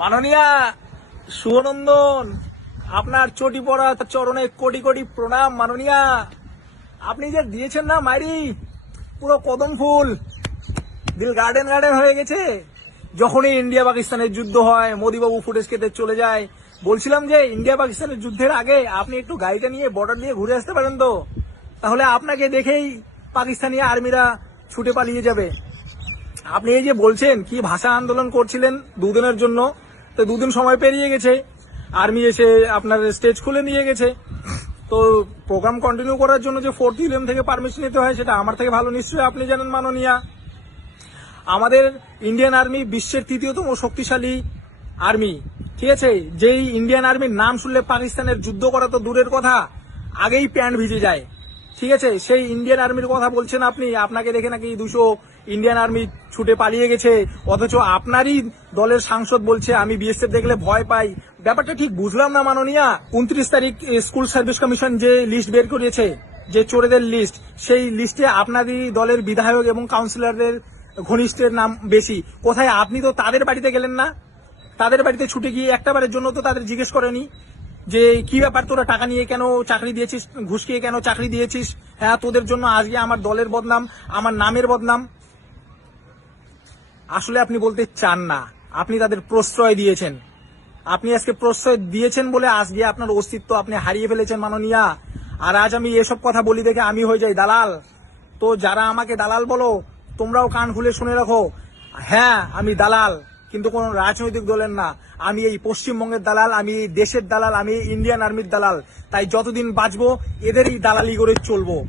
মাননীয়া সুনন্দন, আপনার চটি পড়া চরণে কোটি কোটি প্রণাম, মাননীয়া। আপনি যে দিয়েছেন না মাইরি, পুরো কদম ফুল। দিল গার্ডেন গার্ডেন হয়ে গেছে। যখনই ইন্ডিয়া পাকিস্তানের যুদ্ধ হয়, মোদিবাবু ফুটেজ কেটে চলে যায়। বলছিলাম যে, ইন্ডিয়া পাকিস্তানের যুদ্ধের আগে আপনি একটু গাড়িটা নিয়ে বর্ডার দিয়ে ঘুরে আসতে পারেন তো। তাহলে আপনাকে দেখেই পাকিস্তানি আর্মিরা ছুটে পালিয়ে যাবে। আপনি এই যে বলছেন, কি ভাষা আন্দোলন করছিলেন দুদিনের জন্য? তো দুদিন সময় পেরিয়ে গেছে। আর্মি এসে আপনার স্টেজ খুলে নিয়ে গেছে। তো প্রোগ্রাম কন্টিনিউ করার জন্য যে ফোর্থ ইউএম থেকে পারমিশন নিতে হয়, সেটা আমার থেকে ভালো নিশ্চয়ই আপনি জানেন মাননীয়া। আমাদের ইন্ডিয়ান আর্মি বিশ্বের তৃতীয়তম শক্তিশালী আর্মি ঠিক আছে? যেই ইন্ডিয়ান আর্মির নাম শুনলে পাকিস্তানের যুদ্ধ করা তো দূরের কথা, আগেই প্যান্ট ভিজে যায়। ঠিক আছে? সেই ইন্ডিয়ান আর্মির কথা বলছেন আপনি, আপনাকে দেখে নাকি দুশো ইন্ডিয়ান আর্মি ছুটে পালিয়ে গেছে। অথচ আপনারই দলের সাংসদ বলছে, আমি বিএসএফ দেখলে ভয় পাই। ব্যাপারটা ঠিক বুঝলাম না, মাননীয়া। উনত্রিশ তারিখ স্কুল সার্ভিস কমিশন যে লিস্ট বের করিয়েছে যে চোরেদের লিস্ট সেই লিস্টে আপনারই দলের বিধায়ক এবং কাউন্সিলরদের ঘনিষ্ঠের নাম বেশি। কোথায় আপনি তো তাদের বাড়িতে গেলেন না? তাদের বাড়িতে ছুটে গিয়ে একটা বারের জন্য তো তাদের জিজ্ঞেস করেনি যে, কি ব্যাপার, তোরা টাকা নিয়ে কেন চাকরি দিয়েছিস? ঘুষ কেন চাকরি দিয়েছিস? হ্যাঁ তোদের জন্য আজকে আমার দলের বদনাম, আমার নামের বদনাম। আসলে আপনি বলতে চান না। আপনি তাদের প্রশ্রয় দিয়েছেন। আপনি আজকে প্রশ্রয় দিয়েছেন বলে আজকে আপনার অস্তিত্ব আপনি হারিয়ে ফেলেছেন মাননীয়া। আর আজ আমি এসব কথা বলি দেখে আমি হয়ে যাই দালাল। তো যারা আমাকে দালাল বলো, তোমরাও কান খুলে শুনে রাখো। হ্যাঁ আমি দালাল, কিন্তু কোন রাজনৈতিক দলের না। আমি এই পশ্চিমবঙ্গের দালাল, আমি এই দেশের দালাল, আমি ইন্ডিয়ান আর্মির দালাল। তাই যতদিন বাঁচবো, এদেরই দালালি করে চলবো।